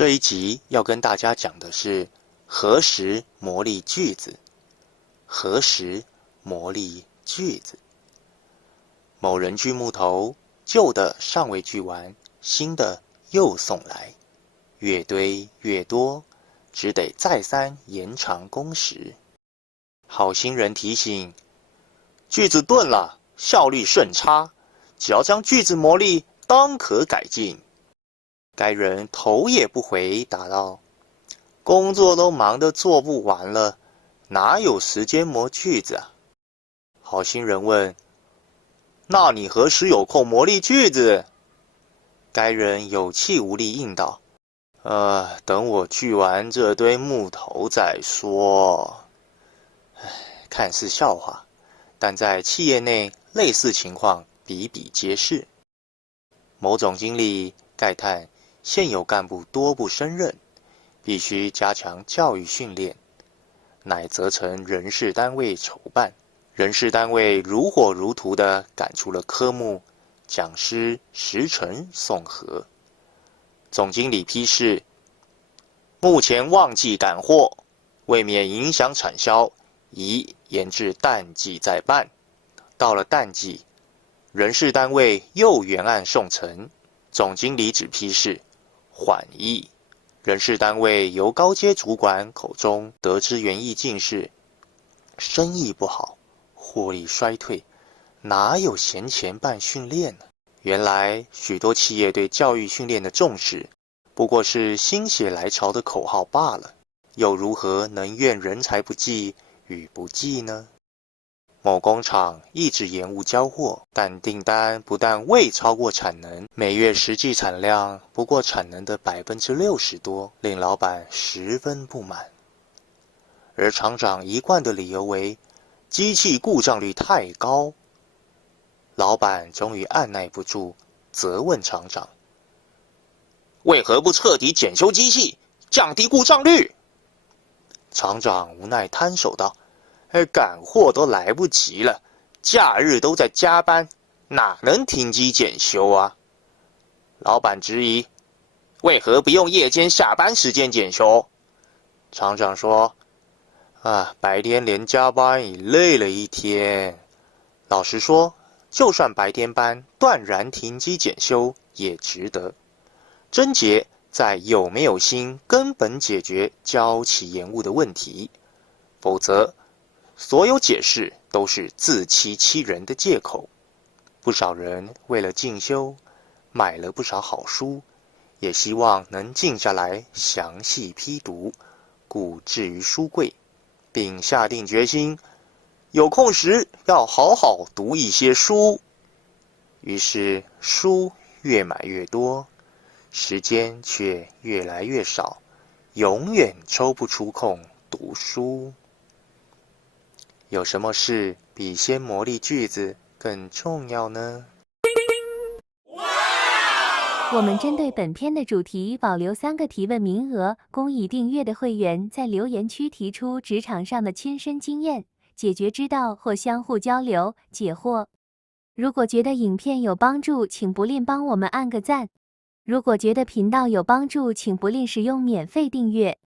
这一集要跟大家讲的是何时磨砺句子。何时磨砺句子？某人锯木头，旧的尚未锯完，新的又送来，越堆越多，只得再三延长工时。好心人提醒：锯子钝了，效率甚差，只要将锯子磨砺，当可改进。该人头也不回答道：工作都忙得做不完了，哪有时间磨锯子啊？好心人问：那你何时有空磨砺锯子？该人有气无力应道：等我锯完这堆木头再说。看似笑话，但在企业内类似情况比比皆是。某总经理慨叹现有干部多不胜任，必须加强教育训练，乃责成人事单位筹办。人事单位如火如荼地赶出了科目，讲师时程送核。总经理批示：目前旺季赶货，为免影响产销，宜延至淡季再办。到了淡季，人事单位又原案送呈，总经理只批示缓议。人事单位由高阶主管口中得知原意竟是生意不好，获利衰退，哪有闲钱办训练呢？原来许多企业对教育训练的重视，不过是心血来潮的口号罢了，又如何能怨人才不济与不济呢？某工厂一直延误交货，但订单不但未超过产能，每月实际产量不过产能的60%多，令老板十分不满。而厂长一贯的理由为机器故障率太高。老板终于按耐不住，责问厂长：为何不彻底检修机器，降低故障率？厂长无奈摊手道：赶货都来不及了，假日都在加班，哪能停机检修啊？老板质疑：为何不用夜间下班时间检修？厂长说：白天连加班已累了一天。老实说，就算白天班断然停机检修也值得。症结在有没有心根本解决交期延误的问题，否则所有解释都是自欺欺人的借口。不少人为了进修，买了不少好书，也希望能静下来详细批读，故置于书柜，并下定决心，有空时要好好读一些书。于是书越买越多，时间却越来越少，永远抽不出空读书。有什么事比先磨砺句子更重要呢？我们针对本篇的主题保留3个提问名额，供已订阅的会员在留言区提出职场上的亲身经验、解决之道或相互交流解惑。如果觉得影片有帮助，请不吝帮我们按个赞。如果觉得频道有帮助，请不吝使用免费订阅。